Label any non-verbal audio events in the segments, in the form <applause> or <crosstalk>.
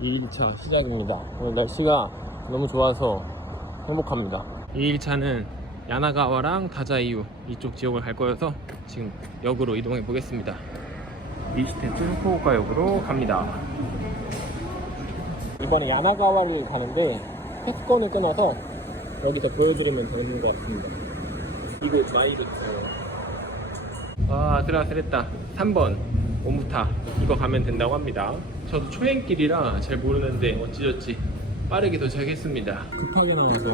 2일차 시작입니다. 오늘 날씨가 너무 좋아서 행복합니다. 2일차는 야나가와랑 다자이유 이쪽 지역을 갈 거여서 지금 역으로 이동해 보겠습니다. 이시텐츠 후쿠오카 역으로 갑니다. 이번에 야나가와를 가는데 패스권을 끊어서 여기서 보여드리면 되는 것 같습니다. 이곳 마이르츠. 아, 들어왔다. 3번 오무타 이거 가면 된다고 합니다. 저도 초행길이라 잘 모르는데 어찌저찌 빠르게 도착했습니다. 급하게 나와서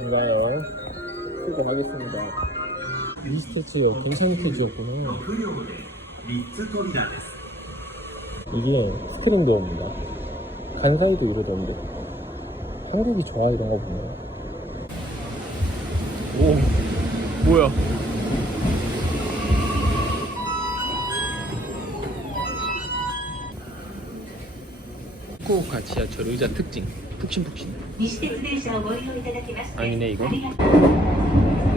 뭔가요? 쓰고 가겠습니다. 미스테치가 괜찮게 지었구나. 이게 스크린 도어입니다. 간사이도 이러던데. 한국이 좋아 이런 거 보면. 오, 뭐야? 후쿠오카 지하철 의자 특징. 푹신푹신. 西鉄電車をご利用いただきまして 아니네 이거. ありがとう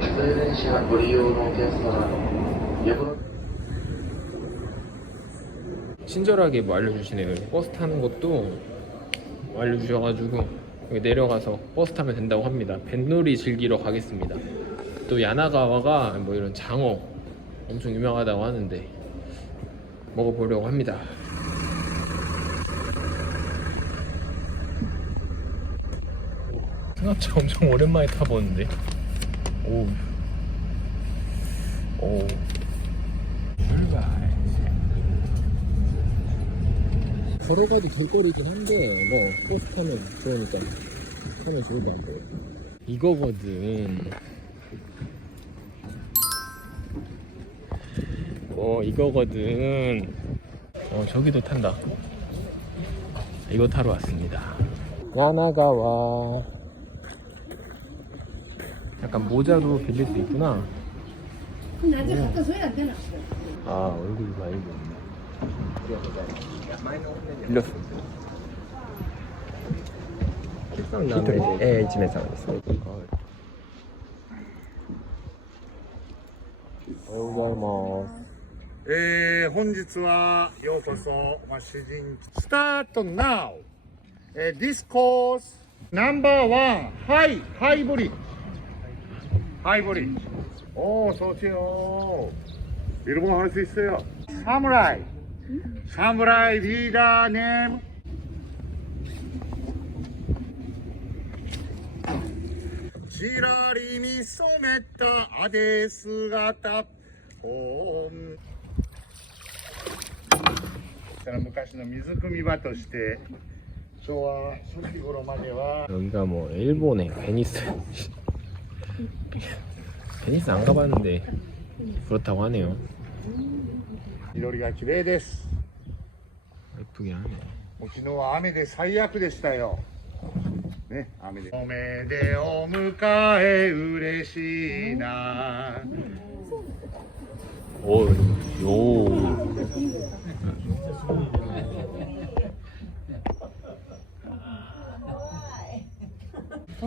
普通電車ご利用のお客様横 친절하게 뭐 알려주시네요. 버스 타는 것도 알려주셔가지고 여기 내려가서 버스 타면 된다고 합니다. 뱃놀이 즐기러 가겠습니다. 또 야나가와가 뭐 이런 장어 엄청 유명하다고 하는데 먹어보려고 합니다. 승합차 엄청 오랜만에 타보는데 오, 오, 출발. 걸어가도 될 거리긴 한데 뭐 버스 타면 좋으니까 타면 좋을 것 같아요 이거거든 어, 이거거든 어 저기도 탄다 이거 타러 왔습니다 야나가와 약간 모자도 빌릴 수 있구나 그럼 나중에 갖다 줘야 되나? 아 얼굴이 많이 보이네 빌렸습니다 히토리 예, 집에서 됐습니다 오 えー本日はようこそご主人スタート now、えー、This course number one はいハイブリッドハイブリッド오 좋지요 일본어 할 수 있어요 사무라이 사무라이 리더 네임 지라리 미소메타 아 昔の水汲み場として昭和初期頃までは 여기가 뭐 일본의 베니스 베니스 안 가봤는데 그렇다고 하네요 緑が綺麗です 예쁘긴 하네 もう昨日は雨で最悪でしたよね雨でおめでお迎え嬉しいな 오, 요.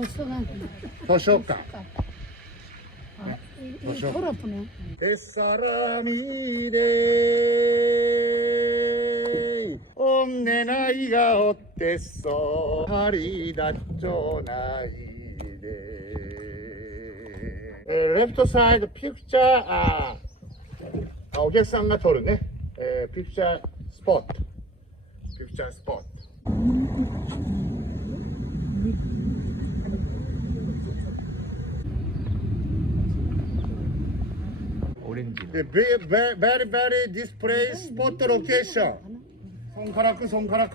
図書館。図書館。テサラミで。おんねないがおってそう。はりだちょないで。レフトサイドピクチャー、ああ、お客さんが撮るね。えー、ピクチャースポット。ピクチャースポット。 오렌지. 네, very, very, very, very display spot location. 손가락, 손가락.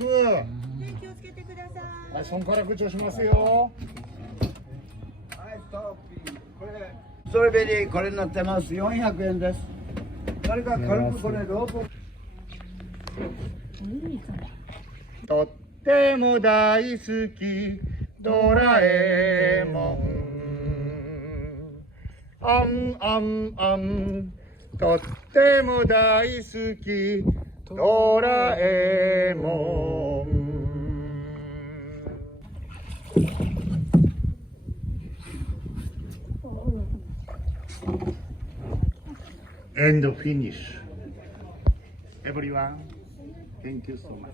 気をつけてください 아, 손가락 조심하세요. ストロベリーこれになってます400円ですそれから軽くこれロープ とっても大好きドラえもん。 あんあんあん。とっても大好きドラえもん。 and finish. Everyone, thank you so much.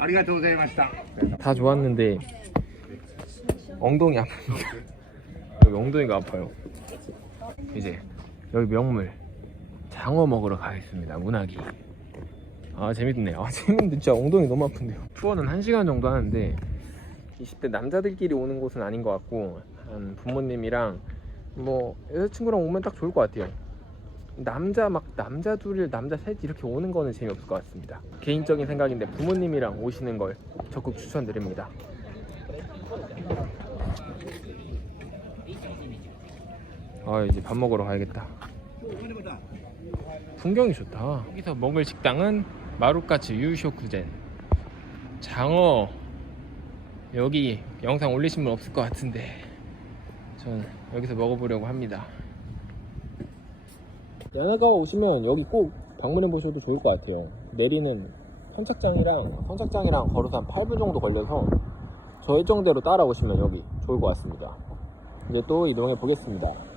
ありがとうございました。 다 좋았는데 엉덩이 아픕니다. 여기 엉덩이가 아파요. 이제 여기 명물 장어 먹으러 가겠습니다. 문학이. 아 재밌네요. 아 재밌는데 진짜 엉덩이 너무 아픈데요. 투어는 1시간 정도 하는데 20대 남자들끼리 오는 곳은 아닌 것 같고 한 부모님이랑 뭐 여자친구랑 오면 딱 좋을 것 같아요. 남자 막 남자 둘 남자 셋 이렇게 오는 거는 재미없을 것 같습니다. 개인적인 생각인데 부모님이랑 오시는 걸 적극 추천드립니다. 아 이제 밥 먹으러 가야겠다. 풍경이 좋다. 여기서 먹을 식당은 마루카츠 유쇼쿠젠. 장어 여기 영상 올리신 분 없을 것 같은데 전 여기서 먹어보려고 합니다. 야나가와 오시면 여기 꼭 방문해 보셔도 좋을 것 같아요. 내리는 선착장이랑 선착장이랑 걸어서 한 8분 정도 걸려서 저 일정대로 따라오시면 여기 좋을 것 같습니다. 이제 또 이동해 보겠습니다.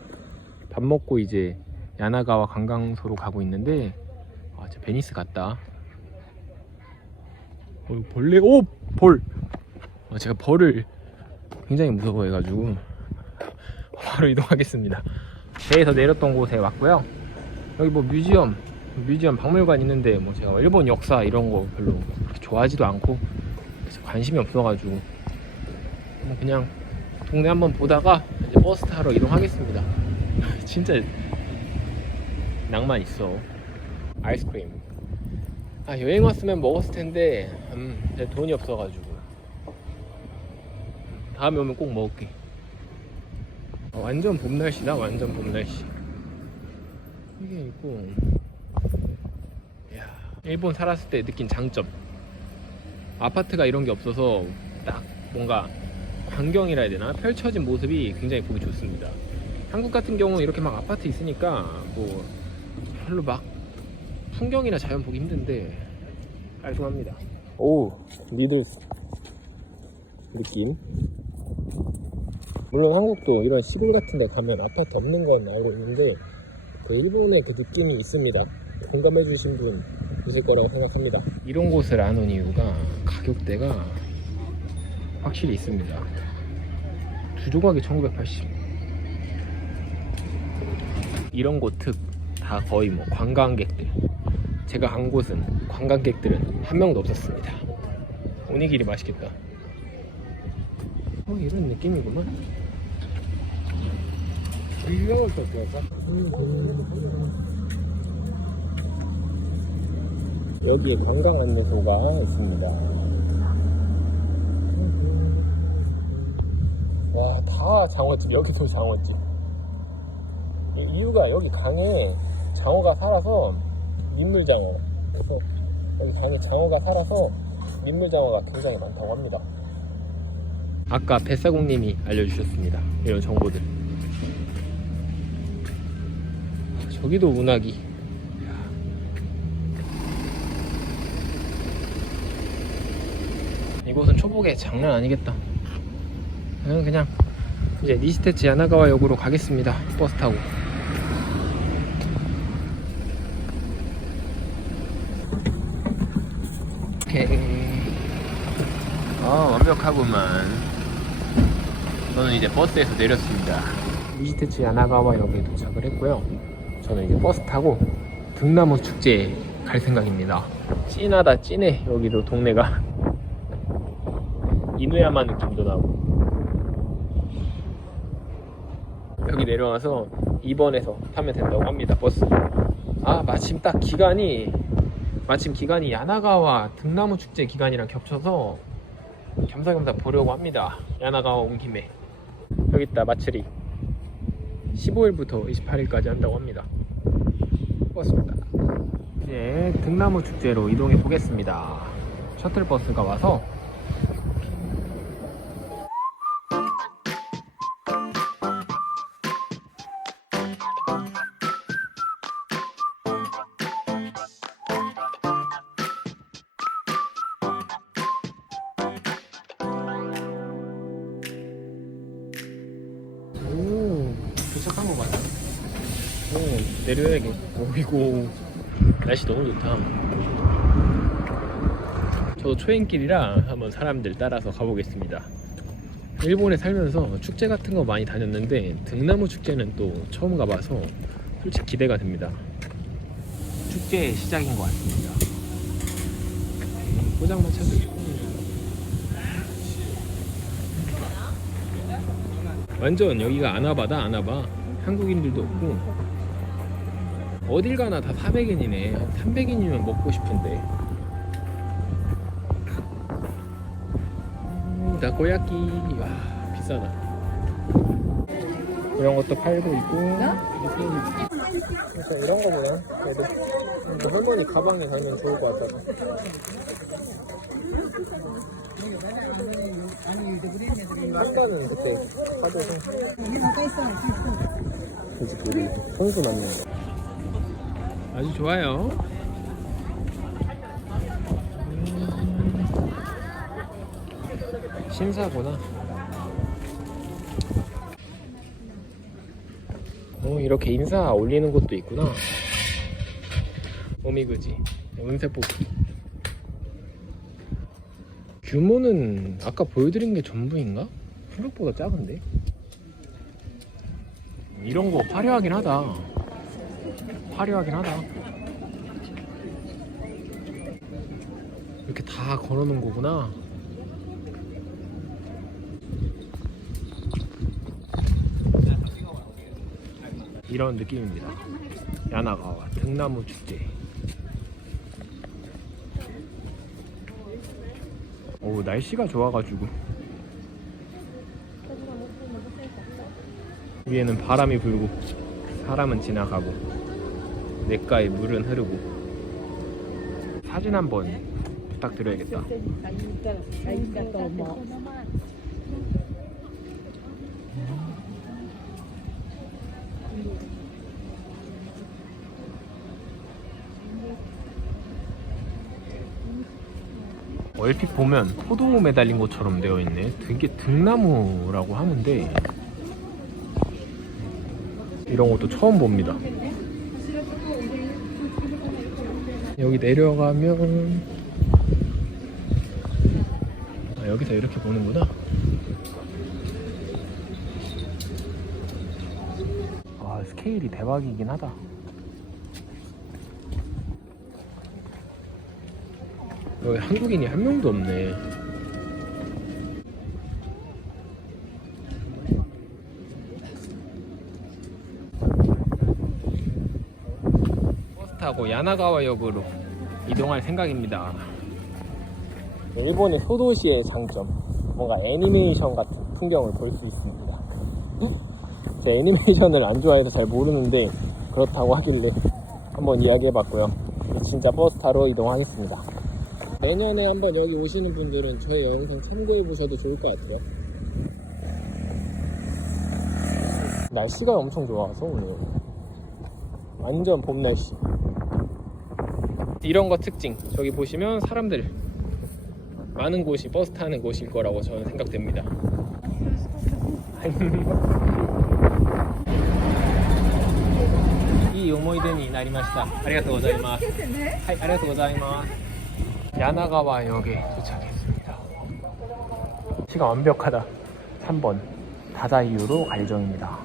밥 먹고 이제 야나가와 관광소로 가고 있는데 아, 저 베니스 같다. 어, 벌레, 오! 벌! 어, 제가 벌을 굉장히 무서워해가지고 <laughs> 바로 이동하겠습니다. 배에서 내렸던 곳에 왔고요. 여기 뭐 뮤지엄, 뮤지엄 박물관 있는데 뭐 제가 일본 역사 이런 거 별로 좋아하지도 않고 관심이 없어가지고 뭐 그냥 동네 한번 보다가 이제 버스 타러 이동하겠습니다. 진짜 낭만 있어. 아이스크림. 아 여행 왔으면 먹었을 텐데 음, 내 돈이 없어가지고 다음에 오면 꼭 먹을게. 아, 완전 봄 날씨다. 완전 봄 날씨. 이게 있고. 야 일본 살았을 때 느낀 장점. 아파트가 이런 게 없어서 딱 뭔가 광경이라 해야 되나 펼쳐진 모습이 굉장히 보기 좋습니다. 한국 같은 경우는 이렇게 막 아파트 있으니까 뭐 별로 막 풍경이나 자연 보기 힘든데 깔끔합니다. 오 니들스 느낌. 물론 한국도 이런 시골 같은 데 가면 아파트 없는 건 알고 있는데 그 일본의 그 느낌이 있습니다. 공감해 주신 분 있을 거라고 생각합니다. 이런 곳을 안 온 이유가 가격대가 확실히 있습니다. 두 조각이 1980. 이런 곳 특 다 거의 뭐 관광객들. 제가 간 곳은 관광객들은 한 명도 없었습니다. 오니길이 맛있겠다. 어, 이런 느낌이구만. 유명할 것 같아서. 여기에 관광 안내소가 있습니다. 와, 다 장어집, 여기도 장어집. 이 이유가 여기 강에 장어가 살아서 민물장어. 그래서 여기 강에 장어가 살아서 민물장어가 굉장히 많다고 합니다. 아까 뱃사공님이 알려주셨습니다. 이런 정보들. 저기도 운하기. 이곳은 초복에 장난 아니겠다. 저는 그냥 이제 니시테츠 야나가와 역으로 가겠습니다. 버스 타고. 오케이. 아 완벽하구만. 저는 이제 버스에서 내렸습니다. 니시테츠 야나가와 역에 도착을 했고요. 저는 이제 버스 타고 등나무 축제에 갈 생각입니다. 찐하다 찐해 여기도 동네가. <laughs> 이누야마 느낌도 나고 여기 내려와서 2번에서 타면 된다고 합니다 버스 아 마침 딱 기간이 마침 기간이 야나가와 등나무 축제 기간이랑 겹쳐서 겸사겸사 보려고 합니다. 야나가와 온 김에. 여기 있다 마츠리. 15일부터 28일까지 한다고 합니다. 버스입니다. 이제 등나무 축제로 이동해 보겠습니다. 셔틀버스가 와서 오이고 날씨 너무 좋다. 저도 초행길이라 한번 사람들 따라서 가보겠습니다. 일본에 살면서 축제 같은 거 많이 다녔는데 등나무 축제는 또 처음 가봐서 솔직히 기대가 됩니다. 축제의 시작인 것 같습니다. 포장마차도 있고 완전 여기가 아나바다 아나바 한국인들도 없고 어딜 가나 다 400엔이네. 300엔이면 먹고 싶은데. 음, 나고야끼 와 비싸다. 이런 것도 팔고 있고. 그러니까 이런 거보다 그래도 뭐 할머니 가방에 달면 좋을 것 같아서 한가는 그때. 사줘서. 그치 우리 선수 맞는 거 아주 좋아요 음, 신사구나 어 이렇게 인사 올리는 곳도 있구나 어미그지 운세 뽑기 규모는 아까 보여드린 게 전부인가? 생각보다 작은데? 이런 거 화려하긴 하다. 화려하긴 하다. 이렇게 다 걸어놓은 거구나. 이런 느낌입니다. 야나가와 등나무 축제. 오 날씨가 좋아가지고 위에는 바람이 불고 사람은 지나가고 냇가에 물은 흐르고 사진 한번 부탁드려야겠다 얼핏 보면 포도 매달린 것처럼 되어 있네. 되게 등나무라고 하는데 이런 것도 처음 봅니다. 여기 내려가면 아, 여기서 이렇게 보는구나. 아 스케일이 대박이긴 하다. 여기 한국인이 한 명도 없네. 타고 야나가와역으로 이동할 생각입니다. 일본의 소도시의 장점, 뭔가 애니메이션 같은 풍경을 볼 수 있습니다. 제 애니메이션을 안 좋아해서 잘 모르는데 그렇다고 하길래 한번 이야기해봤고요. 진짜 버스 타러 이동하겠습니다. 내년에 한번 여기 오시는 분들은 저희 영상 참고해 보셔도 좋을 것 같아요. 날씨가 엄청 좋아서 오늘 완전 봄 날씨. 이런 거 특징. 저기 보시면 사람들 많은 곳이 버스 타는 곳일 거라고 저는 생각됩니다. <laughs> 이 오모이데니 나리마시다. 아리가토 고자이마스. 하이 아리가토 고자이마스. 야나가와 역에 도착했습니다. 시가 완벽하다. 3번. 다다이유로 갈 정입니다.